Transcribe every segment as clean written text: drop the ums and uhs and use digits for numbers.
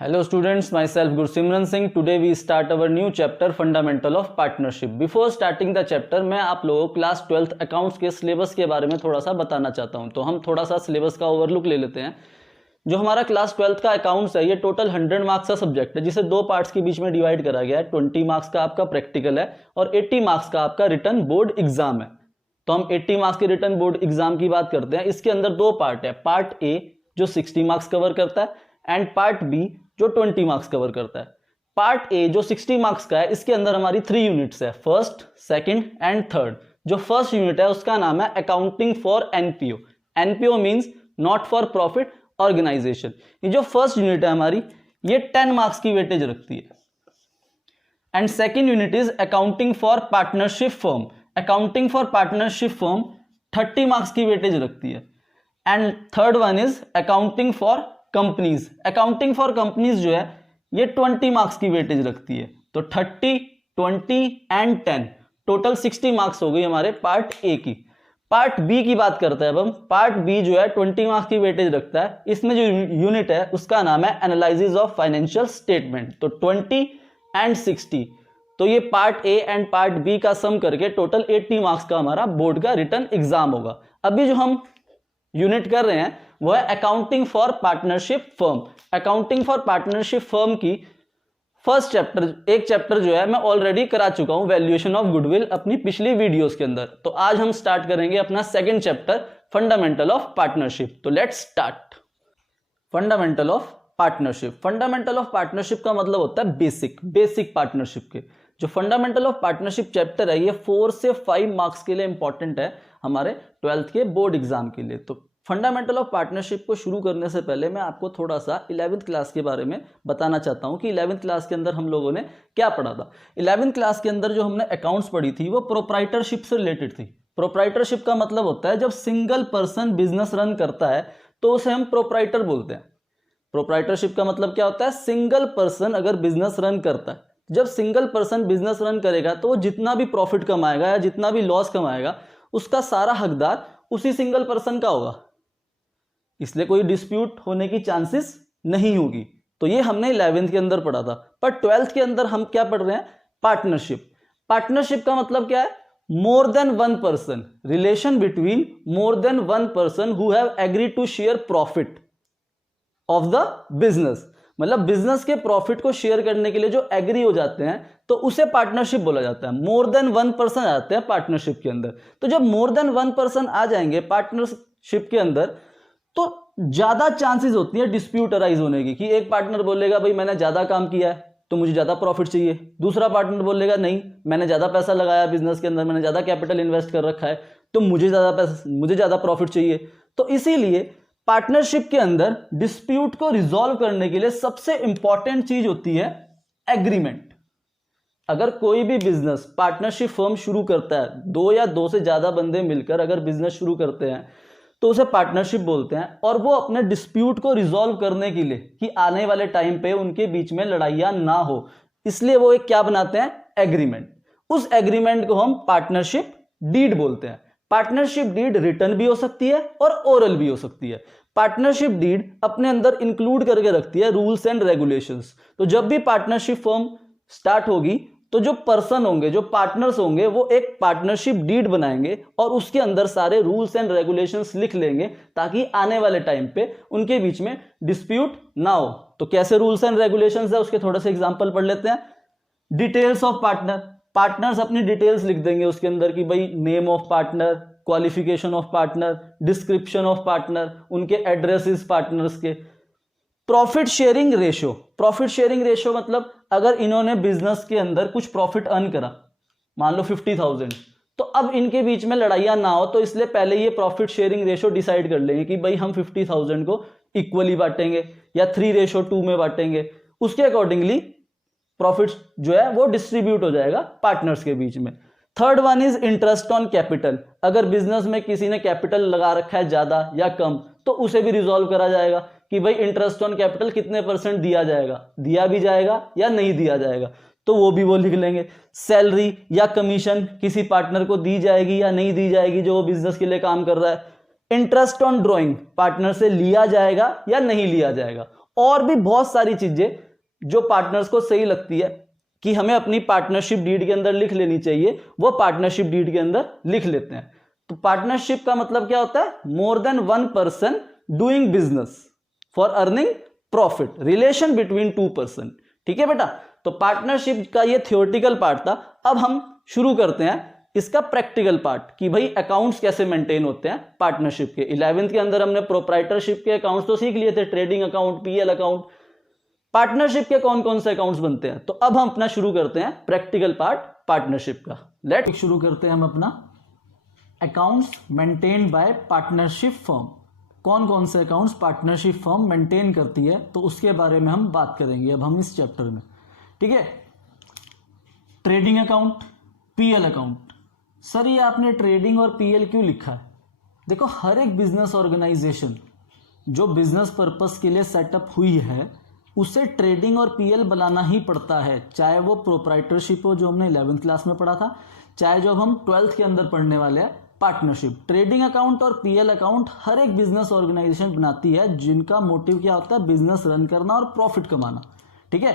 Hello students, myself Gursimran Singh. Today we start our new chapter Fundamental of Partnership. Before starting the chapter, मैं आप लोगों को class 12th accounts के syllabus के बारे में थोड़ा सा बताना चाहता हूं। तो हम थोड़ा सा सिलेबस का ओवरलुक ले लेते हैं। जो हमारा क्लास 12th का अकाउंट्स है, ये टोटल 100 मार्क्स का सब्जेक्ट है, जिसे दो पार्ट्स के बीच में डिवाइड करा गया है। 20 मार्क्स का आपका प्रैक्टिकल है और 80 मार्क्स का आपका रिटन बोर्ड एग्जाम है। तो हम 80 मार्क्स के रिटन बोर्ड एग्जाम की बात करते हैं। इसके अंदर दो पार्ट है, पार्ट ए जो 60 मार्क्स कवर करता है एंड पार्ट बी जो 20 मार्क्स कवर करता है। पार्ट ए जो 60 मार्क्स का है, इसके अंदर हमारी 3 यूनिट्स है, फर्स्ट, सेकंड एंड थर्ड। जो फर्स्ट यूनिट है उसका नाम है accounting for NPO. NPO means not for profit organisation. ये जो फर्स्ट यूनिट है हमारी, ये 10 मार्क्स की वेटेज रखती है। And second unit is accounting for partnership firm. Accounting for partnership firm 30 marks की वेटेज रखती है। And third one is accounting for companies. Accounting for companies जो है ये 20 मार्क्स की वेटेज रखती है। तो 30, 20 एंड 10 टोटल 60 मार्क्स हो गई हमारे पार्ट ए की। पार्ट बी की बात करते हैं अब हम। पार्ट बी जो है 20 मार्क्स की वेटेज रखता है। इसमें जो यूनिट है उसका नाम है एनालिसिस ऑफ फाइनेंशियल स्टेटमेंट। तो 20 एंड 60, तो ये part A and part B का सम करके टोटल 80 मार्क्स का हमारा बोर्ड का रिटन एग्जाम होगा। अभी जो हम यूनिट कर रहे हैं वो है accounting for partnership firm. Accounting for partnership firm की फर्स्ट चैप्टर, एक चैप्टर जो है मैं ऑलरेडी करा चुका हूं, वैल्यूएशन ऑफ गुडविल, अपनी पिछली वीडियोस के अंदर। तो आज हम स्टार्ट करेंगे अपना second chapter fundamental of partnership. तो let's start. Fundamental of partnership. Fundamental of partnership का मतलब होता है बेसिक पार्टनरशिप के। जो फंडामेंटल ऑफ पार्टनरशिप चैप्टर है ये 4 से 5 मार्क्स के लिए इंपॉर्टेंट है हमारे 12th के बोर्ड एग्जाम के लिए। तो फंडामेंटल ऑफ पार्टनरशिप को शुरू करने से पहले मैं आपको थोड़ा सा 11th क्लास के बारे में बताना चाहता हूं कि 11th क्लास के अंदर हम लोगों ने क्या पढ़ा था। 11th क्लास के अंदर जो हमने अकाउंट्स पढ़ी थी वो प्रोप्राइटरशिप से रिलेटेड थी। प्रोप्राइटरशिप का मतलब होता है जब सिंगल पर्सन बिजनेस रन करता है तो उसे हम प्रोप्राइटर बोलते हैं। प्रोप्राइटरशिप का मतलब क्या होता है? सिंगल पर्सन अगर बिजनेस रन करता है, जब सिंगल पर्सन बिजनेस रन करेगा तो वो जितना भी प्रॉफिट कमाएगा या जितना भी लॉस कमाएगा उसका सारा हकदार उसी सिंगल पर्सन का होगा, इसलिए कोई डिस्प्यूट होने की चांसेस नहीं होगी। तो ये हमने 11th के अंदर पढ़ा था। पर 12th के अंदर हम क्या पढ़ रहे हैं? पार्टनरशिप। पार्टनरशिप का मतलब क्या है? More than one person, relation between more than one person who have agreed to share profit of the business. मतलब बिजनेस के प्रॉफिट को शेयर करने के लिए जो एग्री हो जाते हैं तो उसे पार्टनरशिप बोला जाता है। मोर देन वन पर्सन आ जाते हैं पार्टनरशिप के अंदर। तो जब मोर देन वन पर्सन आ जाएंगे पार्टनरशिप के अंदर तो ज्यादा चांसेस होती है डिस्प्यूट अराइज होने की, कि एक पार्टनर बोलेगा भाई मैंने ज्यादा काम किया है तो मुझे ज्यादा प्रॉफिट चाहिए, दूसरा पार्टनर बोलेगा नहीं मैंने ज्यादा पैसा लगाया बिजनेस के अंदर, मैंने ज्यादा कैपिटल इन्वेस्ट कर रखा है तो मुझे ज्यादा प्रॉफिट चाहिए। तो इसीलिए पार्टनरशिप के अंदर डिस्प्यूट को रिजॉल्व करने के लिए सबसे इंपॉर्टेंट चीज होती है एग्रीमेंट। अगर कोई भी बिजनेस पार्टनरशिप फर्म शुरू करता है, दो या दो से ज्यादा बंदे मिलकर अगर बिजनेस शुरू करते हैं तो उसे पार्टनरशिप बोलते हैं। और वो अपने डिस्प्यूट को रिजॉल्व करने के लिए कि आने वाले टाइम पे उनके बीच में लड़ाइयां ना हो, इसलिए वो एक क्या बनाते हैं? एग्रीमेंट। उस एग्रीमेंट को हम पार्टनरशिप डीड बोलते हैं। पार्टनरशिप डीड रिटन भी हो सकती है और ओरल भी हो सकती है। पार्टनरशिप डीड अपने अंदर इंक्लूड करके रखती है रूल्स एंड रेगुलेशंस। तो जब भी पार्टनरशिप फर्म स्टार्ट होगी तो जो पर्सन होंगे, जो पार्टनर्स होंगे, वो एक पार्टनरशिप डीड बनाएंगे और उसके अंदर सारे रूल्स एंड रेगुलेशंस लिख लेंगे ताकि आने वाले टाइम पे उनके बीच में डिस्प्यूट ना हो। तो कैसे रूल्स एंड रेगुलेशंस है उसके थोड़े से एग्जांपल पढ़ लेते हैं। डिटेल्स ऑफ पार्टनर, पार्टनर्स अपनी डिटेल्स लिख देंगे उसके अंदर कि भाई name of partner, qualification of partner, description of partner, उनके एड्रेसेस पार्टनर्स के। Profit sharing ratio, profit sharing ratio मतलब अगर इन्होंने बिजनेस के अंदर कुछ प्रॉफिट अर्न करा, मान लो 50,000, तो अब इनके बीच में लड़ाइयां ना हो तो इसलिए पहले ये प्रॉफिट शेयरिंग रेशियो डिसाइड कर लेंगे कि भाई हम 50,000 को इक्वली बांटेंगे या 3:2 में बांटेंगे। उसके अकॉर्डिंगली प्रॉफिट जो है वो डिस्ट्रीब्यूट हो जाएगा पार्टनर्स के बीच में। Third one is interest on capital. अगर बिजनेस में किसी ने कैपिटल लगा रखा है ज्यादा या कम तो उसे भी रिजॉल्व करा जाएगा कि भाई इंटरेस्ट ऑन कैपिटल कितने % दिया जाएगा, दिया भी जाएगा या नहीं दिया जाएगा, तो वो भी वो लिख लेंगे। सैलरी या कमीशन किसी पार्टनर को दी जाएगी या नहीं दी जाएगी जो बिजनेस के लिए काम कर रहा है। इंटरेस्ट ऑन ड्रॉइंग पार्टनर से लिया जाएगा या नहीं लिया जाएगा। और भी बहुत सारी चीजें जो पार्टनर्स को सही लगती है कि हमें अपनी पार्टनरशिप डीड के अंदर लिख लेनी चाहिए, वो पार्टनरशिप डीड के अंदर लिख लेते हैं। तो पार्टनरशिप का मतलब क्या होता है? More than one person doing business for earning profit, relation between two person. ठीक है बेटा, तो पार्टनरशिप का ये थियोरेटिकल पार्ट था। अब हम शुरू करते हैं इसका प्रैक्टिकल पार्ट कि भाई अकाउंट्स कैसे मेंटेन होते हैं पार्टनरशिप के। 11th के अंदर हमने प्रोप्राइटरशिप के अकाउंट्स तो सीख लिए थे, trading account, PL account. Partnership के कौन कौन से अकाउंट्स बनते हैं? तो अब हम अपना शुरू करते हैं प्रैक्टिकल पार्ट पार्टनरशिप का। लेट शुरू करते हैं हम अपना accounts maintained by partnership firm. कौन कौन से अकाउंट्स पार्टनरशिप फर्म मेंटेन करती है, तो उसके बारे में हम बात करेंगे अब हम इस चैप्टर में। ठीक है, trading account, PL account. Sir ये आपने ट्रेडिंग और पीएल क्यों लिखा है? देखो, हर एक बिजनेस ऑर्गेनाइजेशन जो बिजनेस पर्पस के लिए सेटअप हुई है उसे ट्रेडिंग और पीएल बनाना ही पड़ता है, चाहे वो प्रोप्राइटरशिप हो जो हमने 11th क्लास में पढ़ा था, चाहे जो हम 12th के अंदर पढ़ने वाले हैं पार्टनरशिप। ट्रेडिंग अकाउंट और पीएल अकाउंट हर एक बिजनेस ऑर्गेनाइजेशन बनाती है जिनका मोटिव क्या होता है? बिजनेस रन करना और प्रॉफिट कमाना। ठीक है,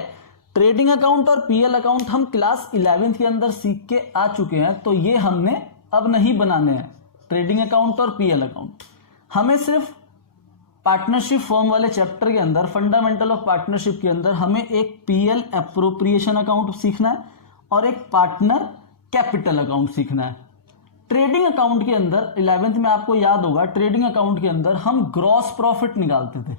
ट्रेडिंग अकाउंट और पीएल अकाउंट हम क्लास 11th के अंदर सीख के आ चुके हैं, तो ये हमने अब नहीं बनाने हैं। ट्रेडिंग अकाउंट और पीएल अकाउंट हमें सिर्फ पार्टनरशिप फॉर्म वाले चैप्टर के अंदर, फंडामेंटल ऑफ पार्टनरशिप के अंदर हमें एक पीएल एप्रोप्रिएशन अकाउंट सीखना है और एक पार्टनर कैपिटल अकाउंट सीखना है। ट्रेडिंग अकाउंट के अंदर 11th में आपको याद होगा, ट्रेडिंग अकाउंट के अंदर हम ग्रॉस प्रॉफिट निकालते थे,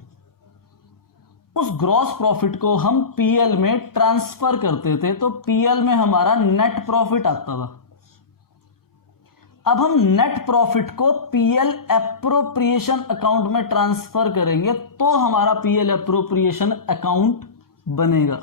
उस ग्रॉस प्रॉफिट को हम पीएल में ट्रांसफर करते थे, तो पीएल में हमारा नेट प्रॉफिट आता था। अब हम नेट प्रॉफिट को पीएल एप्रोप्रिएशन अकाउंट में ट्रांसफर करेंगे तो हमारा पीएल एप्रोप्रिएशन अकाउंट बनेगा।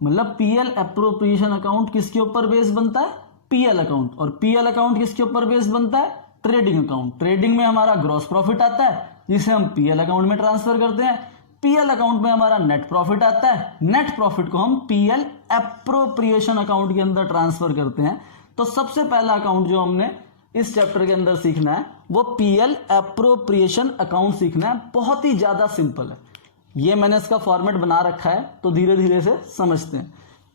मतलब पीएल एप्रोप्रिएशन अकाउंट किसके ऊपर बेस बनता है? PL account. और पीएल अकाउंट किसके ऊपर बेस बनता है? Trading account. ट्रेडिंग में हमारा ग्रॉस प्रॉफिट आता है जिसे हम पीएल अकाउंट में ट्रांसफर करते हैं, पीएल अकाउंट में हमारा नेट प्रॉफिट आता है, नेट प्रॉफिट को हम पीएल एप्रोप्रिएशन अकाउंट के अंदर ट्रांसफर करते हैं। तो सबसे पहला अकाउंट जो हमने इस चैप्टर के अंदर सीखना है वो पीएल एप्रोप्रिएशन अकाउंट सीखना है। बहुत ही ज्यादा सिंपल है, ये मैंने इसका फॉर्मेट बना रखा है तो धीरे धीरे से समझते हैं।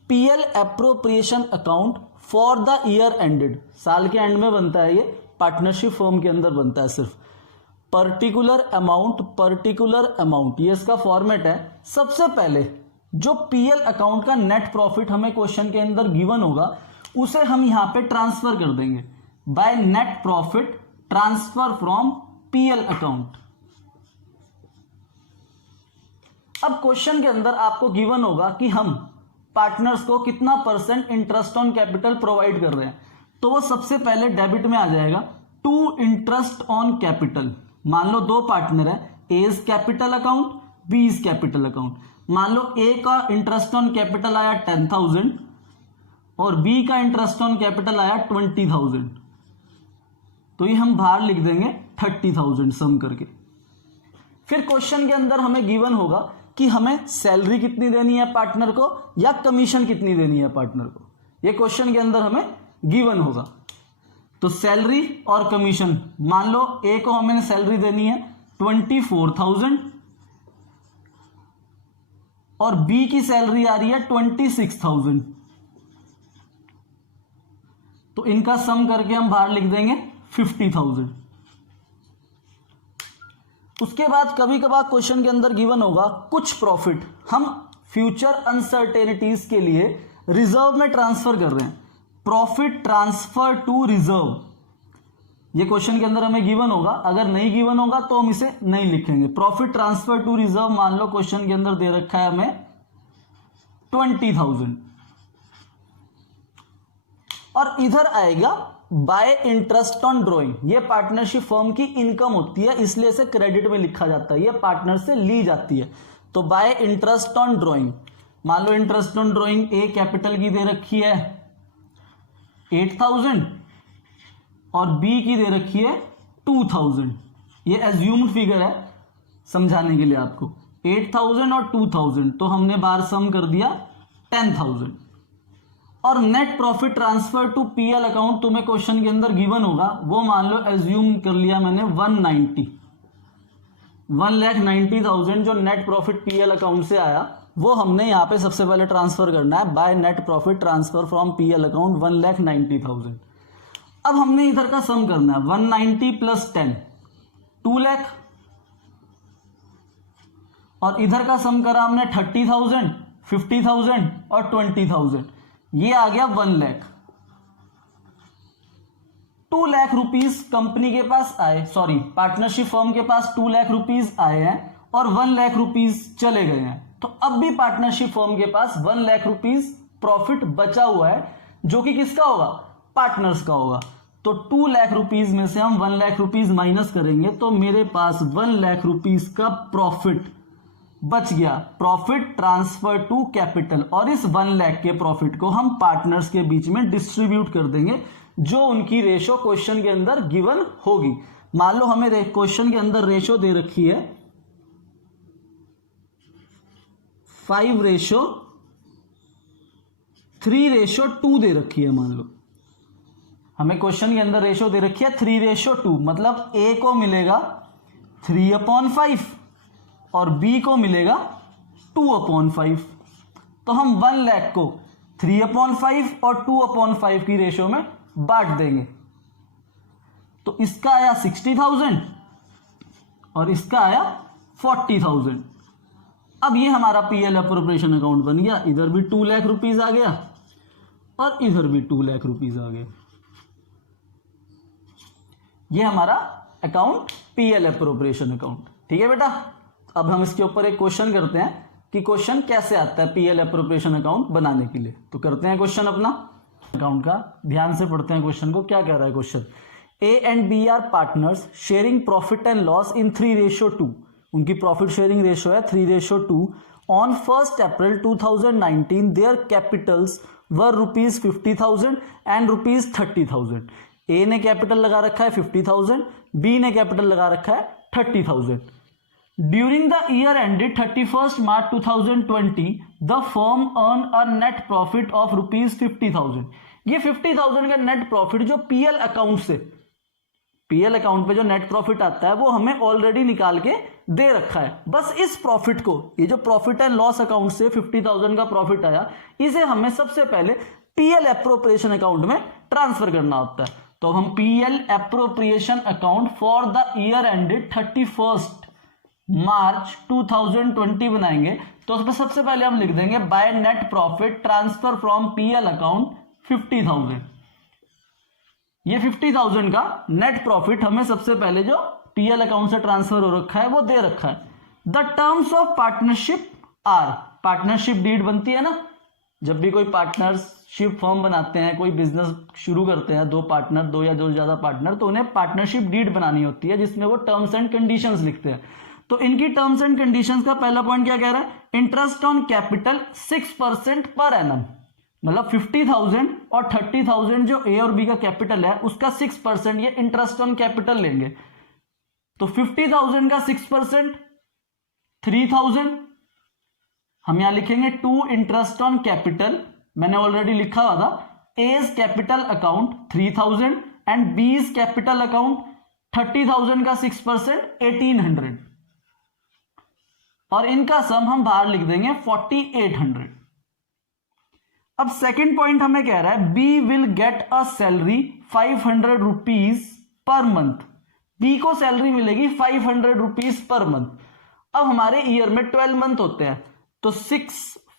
PL appropriation account for the year ended, साल के एंड में बनता है, ये पार्टनरशिप फर्म के अंदर बनता है सिर्फ। पर्टिकुलर अमाउंट, ये इसका फॉर्मेट है। सबसे पहले जो पीएल अकाउंट का नेट प्रॉफिट हमें क्वेश्चन के अंदर गिवन होगा उसे हम यहां पे ट्रांसफर कर देंगे by net profit transfer from PL account. अब क्वेश्चन के अंदर आपको गिवन होगा कि हम पार्टनर्स को कितना % इंटरेस्ट ऑन कैपिटल प्रोवाइड कर रहे हैं, तो वो सबसे पहले डेबिट में आ जाएगा टू इंटरेस्ट ऑन कैपिटल। मान लो दो पार्टनर है, A is capital account, B is capital account. मान लो ए का इंटरेस्ट ऑन कैपिटल आया 10,000 और बी का इंटरेस्ट ऑन कैपिटल आया 20,000, तो ये हम बाहर लिख देंगे 30,000 सम करके। फिर क्वेश्चन के अंदर हमें गिवन होगा कि हमें सैलरी कितनी देनी है पार्टनर को या कमीशन कितनी देनी है पार्टनर को, ये क्वेश्चन के अंदर हमें गिवन होगा। तो सैलरी और कमीशन, मान लो ए को हमें सैलरी देनी है 24,000 और बी की सैलरी आ रही है 26,000, तो इनका सम करके हम बाहर लिख देंगे 50,000। उसके बाद कभी कभार क्वेश्चन के अंदर गिवन होगा कुछ प्रॉफिट हम फ्यूचर अनसर्टेनिटीज के लिए रिजर्व में ट्रांसफर कर रहे हैं, प्रॉफिट ट्रांसफर टू रिजर्व, ये क्वेश्चन के अंदर हमें गिवन होगा। अगर नहीं गिवन होगा तो हम इसे नहीं लिखेंगे। प्रॉफिट ट्रांसफर टू रिजर्व, मान लो क्वेश्चन के अंदर दे रखा है हमें 20,000 और इधर आएगा बाय इंटरेस्ट ऑन ड्रॉइंग, ये पार्टनरशिप फर्म की इनकम होती है इसलिए इसे क्रेडिट में लिखा जाता है, ये पार्टनर से ली जाती है। तो बाय इंटरेस्ट ऑन ड्रॉइंग, मान लो interest on drawing a capital की दे रखी है 8,000 और बी की दे रखी है 2,000, ये एज्यूम्ड फिगर है समझाने के लिए आपको। 8,000 और 2,000 तो हमने बाहर सम कर दिया 10,000। और net profit transfer to PL account तुम्हें क्वेश्चन के अंदर गिवन होगा, वो मान लो एज्यूम कर लिया मैंने 190। 1,90,000 जो नेट प्रॉफिट पीएल अकाउंट से आया वो हमने यहाँ पे सबसे पहले ट्रांसफर करना है by net profit transfer from PL account 1,90,000। अब हमने इधर का सम करना है 190 प्लस 10 2 लाख, और इधर का सम करा हमने 30,000 50,000 और 20,000, ये आ गया 1 लाख। 2 लाख रुपीस कंपनी के पास आए, सॉरी पार्टनरशिप फर्म के पास 2 लाख रुपीस आए हैं और 1 लाख रुपीस चले गए हैं। तो अब भी पार्टनरशिप फर्म के पास 1 लाख रुपीस प्रॉफिट बचा हुआ है जो कि किसका होगा, पार्टनर्स का होगा। तो 2 लाख रुपीस में से हम 1 लाख रुपीस माइनस करेंगे तो मेरे पास 1 लाख रुपीस का प्रॉफिट बच गया, प्रॉफिट ट्रांसफर टू कैपिटल। और इस 1 लाख के प्रॉफिट को हम पार्टनर्स के बीच में डिस्ट्रीब्यूट कर देंगे जो उनकी रेशो क्वेश्चन के अंदर गिवन होगी। मान लो हमें क्वेश्चन के अंदर रेशो दे रखी है 5:3:2 दे रखी है। मान लो हमें क्वेश्चन के अंदर रेशो दे रखी है 3:2, मतलब ए को मिलेगा 3/5 और बी को मिलेगा 2/5। तो हम 1 लाख को 3/5 और 2/5 की रेशो में बांट देंगे। तो इसका आया 60,000 और इसका आया 40,000। अब ये हमारा पीएल एप्रोप्रिएशन अकाउंट बन गया। इधर भी 2 लाख रुपीस आ गया और इधर भी 2 लाख रुपीस आ गया। ये हमारा अकाउंट पीएल एप्रोप्रिएशन अकाउंट। ठीक है बेटा, अब हम इसके ऊपर एक क्वेश्चन करते हैं कि क्वेश्चन कैसे आता है पीएल एप्रोप्रिएशन अकाउंट बनाने के लिए। तो करते हैं क्वेश्चन अपना अकाउंट का, ध्यान से पढ़ते हैं क्वेश्चन को। क्या कह रहा है question, A and B are partners sharing profit and loss in 3:2। उनकी प्रॉफिट शेयरिंग रेशो है 3:2। On 1 April 2019 their capitals were ₹50,000 and ₹30,000। A ने कैपिटल लगा रखा है 50,000, बी ने कैपिटल लगा रखा है 30,000। During the year ended 31st March 2020, the firm earned a net profit of ₹50,000। ये 50,000 का नेट प्रॉफिट जो पीएल अकाउंट से, पीएल अकाउंट पे जो नेट प्रॉफिट आता है वो हमें ऑलरेडी निकाल के दे रखा है। बस इस प्रॉफिट को, ये जो प्रॉफिट एंड लॉस अकाउंट से 50,000 का प्रॉफिट आया, इसे हमें सबसे पहले पीएल एप्रोप्रिएशन अकाउंट में ट्रांसफर करना होता है। तो हम PL appropriation account for the year ended 31st मार्च 2020 बनाएंगे। तो उसमें सबसे पहले हम लिख देंगे by net profit transfer from PL account 50,000। ये 50,000 का नेट प्रॉफिट हमें सबसे पहले जो पीएल अकाउंट से ट्रांसफर हो रखा है वो दे रखा है। The terms of partnership are, partnership deed बनती है ना, जब भी कोई पार्टनरशिप फर्म बनाते हैं, कोई बिजनेस शुरू करते हैं, 2 पार्टनर, 2 या 2 से ज्यादा पार्टनर, तो उन्हें पार्टनरशिप डीड बनानी होती है जिसमें वो टर्म्स एंड कंडीशंस लिखते हैं। तो इनकी टर्म्स एंड कंडीशंस का पहला पॉइंट क्या कह रहा है, interest on capital 6% per annum, मतलब 50,000 और 30,000 जो ए और बी का कैपिटल है उसका 6% ये इंटरेस्ट ऑन कैपिटल लेंगे। तो 50,000 का 6% 3,000, हम यहां लिखेंगे 2 इंटरेस्ट ऑन कैपिटल, मैंने ऑलरेडी लिखा हुआ था, A's capital account 3,000 and B's capital account 30,000 का 6% 1,800, और इनका सम हम बाहर लिख देंगे 4,800। अब सेकंड पॉइंट हमें कह रहा है B will get a salary 500 rupees per month, B को सैलरी मिलेगी 500 रुपीज पर मंथ। अब हमारे ईयर में 12 मंथ होते हैं, तो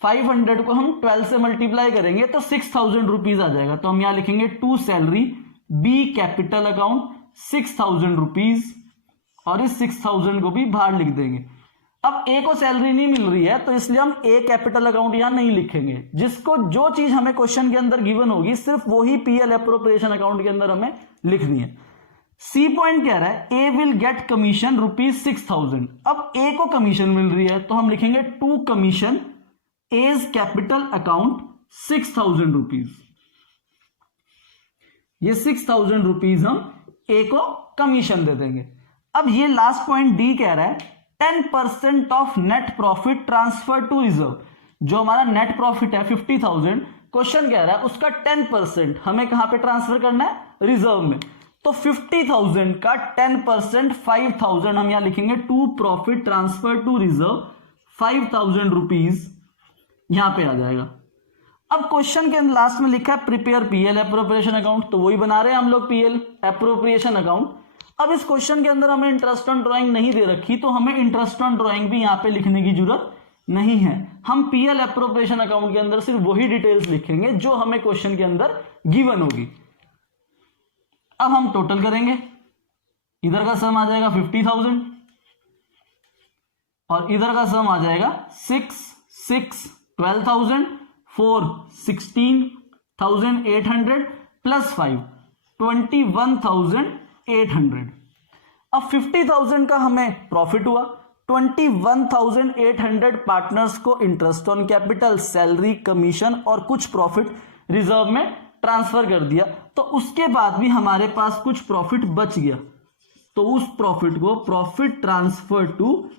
500 को हम 12 से मल्टीप्लाई करेंगे तो 6,000 रुपीज आ जाएगा। तो हम यहां लिखेंगे to salary B capital account 6,000 rupees, और इस 6,000 को भी बाहर लिख देंगे। अब ए को सैलरी नहीं मिल रही है तो इसलिए हम ए कैपिटल अकाउंट यहां नहीं लिखेंगे। जिसको जो चीज हमें क्वेश्चन के अंदर गिवन होगी सिर्फ वही पीएल एप्रोप्रिएशन अकाउंट के अंदर हमें लिखनी है। सी पॉइंट कह रहा है ए विल गेट कमीशन ₹6,000। अब ए को कमीशन मिल रही है तो हम लिखेंगे to commission A's capital account 6,000 rupees. ये 6,000 रुपीज हम ए को कमीशन दे देंगे। अब ये लास्ट पॉइंट डी कह रहा है 10% of net profit transfer to reserve. जो हमारा नेट प्रॉफिट है 50,000, क्वेश्चन कह रहा है उसका 10% हमें कहां पे ट्रांसफर करना है, रिजर्व में। तो 50,000 का 10% 5,000 हम यहां लिखेंगे to profit transfer to reserve 5,000 rupees यहां पे आ जाएगा। अब क्वेश्चन के लास्ट में लिखा है प्रिपेयर पीएल एप्रोप्रिएशन अकाउंट, तो वही बना रहे हैं हम लोग पीएल एप्रोप्रिएशन अकाउंट। अब इस क्वेश्चन के अंदर हमें इंटरेस्ट ऑन ड्राइंग नहीं दे रखी, तो हमें इंटरेस्ट ऑन ड्राइंग भी यहां पे लिखने की जरूरत नहीं है। हम पीएल एप्रोप्रिएशन अकाउंट के अंदर सिर्फ वही डिटेल्स लिखेंगे जो हमें क्वेश्चन के अंदर गिवन होगी। अब हम टोटल करेंगे, इधर का सम आ जाएगा 50,000 और इधर का सम आ जाएगा 6 6 12,000 4 16,800 प्लस 5 21,800। अब 50,000 का हमें प्रॉफिट हुआ, 21,800 पार्टनर्स को interest on capital, salary, commission और कुछ प्रॉफिट रिजर्व में ट्रांसफर कर दिया। तो उसके बाद भी हमारे पास कुछ प्रॉफिट बच गया, तो उस प्रॉफिट को profit transfer to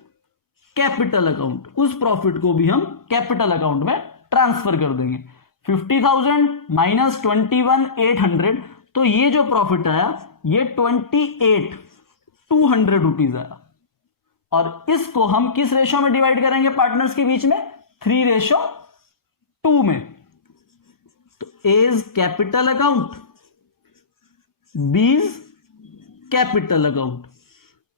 capital account, उस प्रॉफिट को भी हम कैपिटल अकाउंट में ट्रांसफर कर देंगे। 50,000 माइनस 21,800, तो ये जो प्रॉफिट आया ये 28,200 रुपीज आया। और इसको हम किस रेशो में डिवाइड करेंगे पार्टनर्स के बीच में? 3:2 में। तो A is capital account, B is capital account.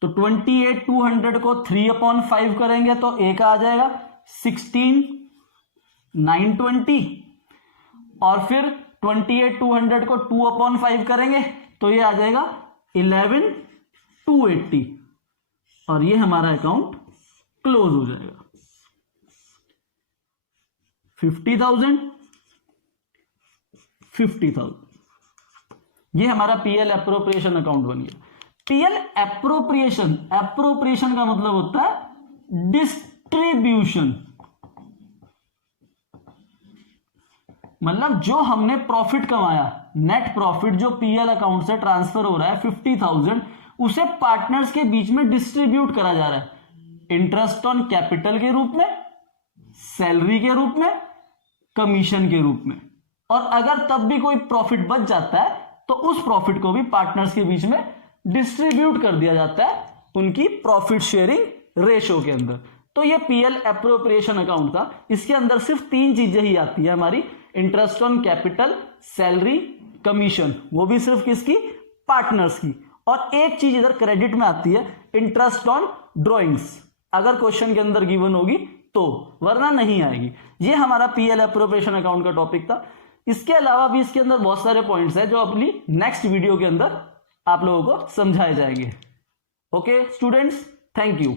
तो 28,200 को 3/5 करेंगे तो ए का आ जाएगा 16,920 और फिर 28,200 को 2/5 करेंगे तो ये आ जाएगा 11,280 और ये हमारा अकाउंट क्लोज हो जाएगा। 50,000 ये हमारा पीएल एप्रोप्रिएशन अकाउंट बन गया। पीएल एप्रोप्रिएशन का मतलब होता है डिस्ट्रीब्यूशन, मतलब जो हमने प्रॉफिट कमाया, नेट प्रॉफिट जो पीएल अकाउंट से ट्रांसफर हो रहा है 50,000, उसे पार्टनर्स के बीच में डिस्ट्रीब्यूट करा जा रहा है इंटरेस्ट ऑन कैपिटल के रूप में, सैलरी के रूप में, कमीशन के रूप में। और अगर तब भी कोई प्रॉफिट बच जाता है तो उस प्रॉफिट को भी पार्टनर्स के बीच में डिस्ट्रीब्यूट कर दिया जाता है उनकी प्रॉफिट शेयरिंग रेशो के अंदर। तो ये पीएल एप्रोप्रिएशन अकाउंट था। इसके अंदर सिर्फ 3 चीजें ही आती है हमारी, interest on capital, salary, commission, वो भी सिर्फ किसकी? पार्टनर्स की। और एक चीज इधर क्रेडिट में आती है, इंटरेस्ट ऑन ड्रॉइंग्स, अगर क्वेश्चन के अंदर गिवन होगी तो, वरना नहीं आएगी। ये हमारा पीएल एप्रोप्रिएशन अकाउंट का टॉपिक था। इसके अलावा भी इसके अंदर बहुत सारे पॉइंट्स हैं जो अपनी नेक्स्ट वीडियो के अंदर आप लोगों को समझाए जाएंगे। Okay students, thank you.